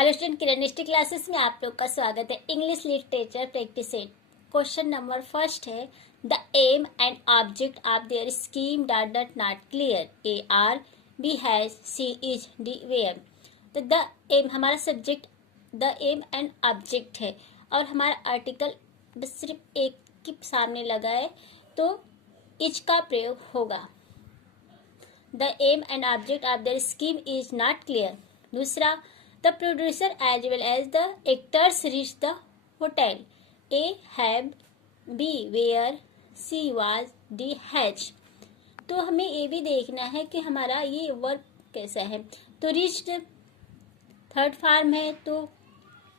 Hello student, Kiran history classes में आप लोग का स्वागत है। English literature practice set question number first है the aim and object of their scheme dot not clear. A are, B has, C is, D were. तो the aim हमारा subject the aim and object है और हमारा article बस सिर्फ एक के सामने लगा है तो इज का प्रयोग होगा। The aim and object of their scheme is not clear. दूसरा, the producer as well as the actors reached the hotel. A have, B where, C was, D has। तो हमें ये भी देखना है कि हमारा ये वर्ब कैसा है। तो reached थर्ड फॉर्म है तो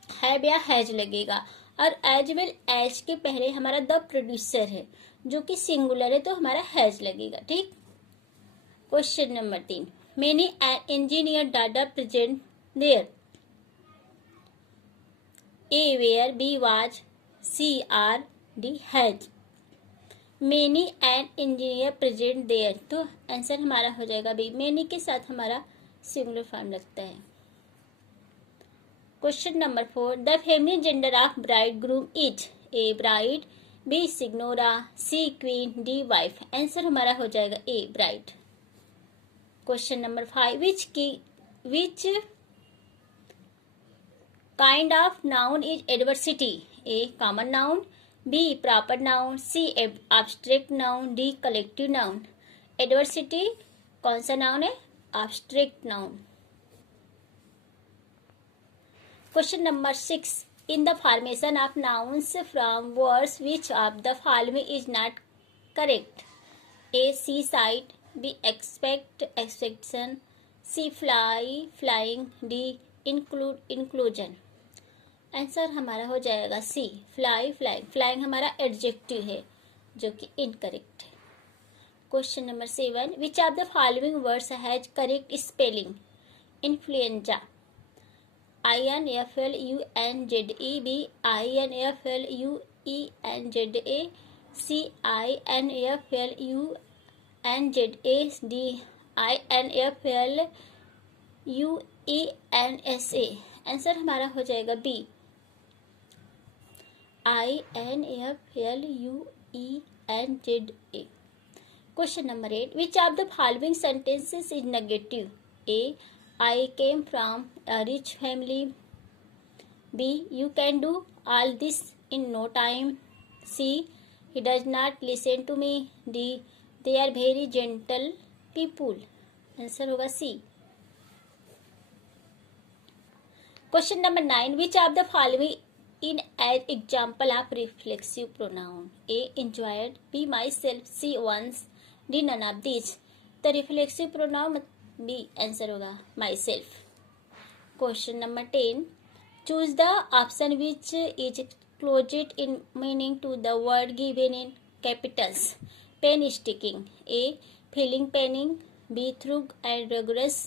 have या has लगेगा और as well as के पहले हमारा the producer है जो कि सिंगुलर है तो हमारा has लगेगा। ठीक। Question number 3, many an engineer data present there। A where, B was, C are, D has। Many an engineer present there। तो आंसर हमारा हो जाएगा बी। many के साथ हमारा सिंगुलर फॉर्म लगता है। Question number 4, the feminine gender of bride groom is. A bride, B signora, C queen, D wife. Answer हमारा हो जाएगा A bride. Question number 5, which kind of noun is adversity। A common noun, B proper noun, C abstract noun, D collective noun। adversity कौन सा noun है? abstract noun। Question number 6, in the formation of nouns from words which of the following is not correct। A seaside, B expect, expectation, C fly, flying, D include, inclusion। Answer हमारा हो जाएगा C fly, flying. Flying हमारा adjective है जो कि incorrect है। Question number 7, which of the following words has correct spelling. Influenza, INFLUNZE, B INFLUENZA, C INFLUNZA, D INFLUENSA। Answer हमारा हो जाएगा B INFLUENZA। Question number 8, which of the following sentences is negative. A I came from a rich family, B you can do all this in no time, C he does not listen to me, D they are very gentle people. Answer होगा C. Question number 9, which of the following in as example of reflexive pronoun। A enjoyed, B myself, C once, D none of these। तो reflexive pronoun B answer होगा myself। Question number 10, choose the option which is closest in meaning to the word given in capitals। pen sticking, A feeling paining, B through and rigorous,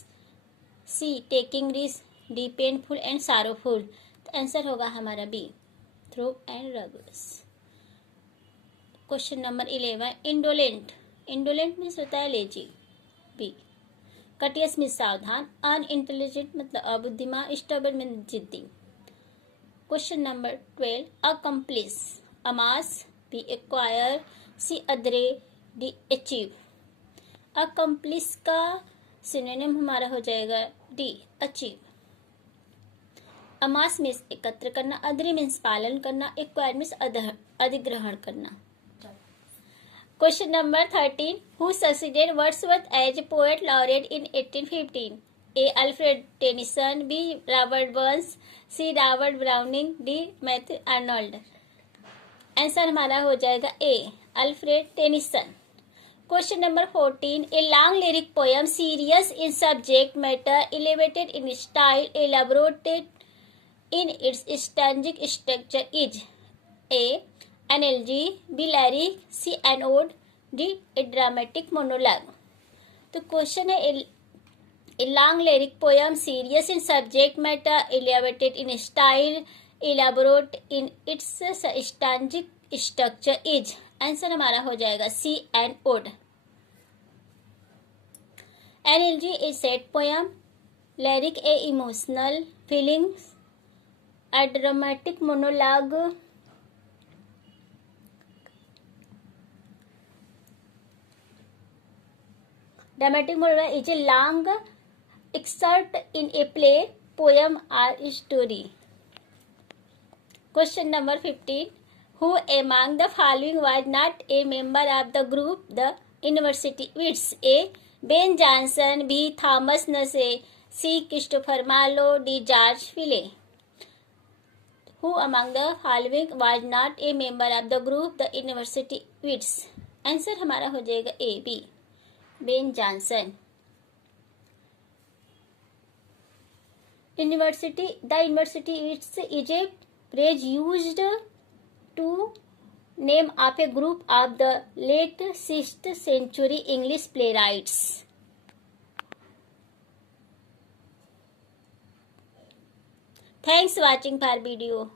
C taking risk, D painful and sorrowful। Answer होगा हमारा B through and रगुलस। Question number 11, indolent. Indolent means होता है lazy, B. Cautious means सावधान, unintelligent मतलब अबुद्धिमान, stubborn means जिद्दी। Question number 12, accomplish. Amass, B acquire, C adhere, D achieve. Accomplish का सिनोनिम हमारा हो जाएगा डी अचीव। अमास मीन्स एकत्र करना, अधरे मीन्स पालन करना, एक्वायर मीन्स अधिग्रहण करना। Question number 13, who succeeded Wordsworth as poet laureate in 1815। A Alfred Tennyson, B Robert Burns, C Robert Browning, D Matthew Arnold. Answer हमारा हो जाएगा A Alfred Tennyson. Question number 14, a long lyric poem serious in subject matter, elevated in style, elaborated in its stanzic structure is। A analogy, B lyric, C an ode, D a dramatic monologue। तो question है a long lyric poem serious in subject matter, elevated in style, elaborate in its stanzic structure is। Answer हमारा हो जाएगा C an ode। Analogy is sad poem, lyric a emotional feelings, a dramatic monologue, dramatic monologue is a long excerpt in a play, poem or story. Question number 15. Who among the following was not a member of the group the University Wits? A. Ben Jonson, B. Thomas Nase, C. Christopher Marlowe, D. George Philly. Who among the following was not a member of the group the University Wits? Answer हमारा हो जाएगा A B, Ben Johnson. The University Wits is a phrase used to name of a group of the late 6th century English playwrights. Thanks for watching our video.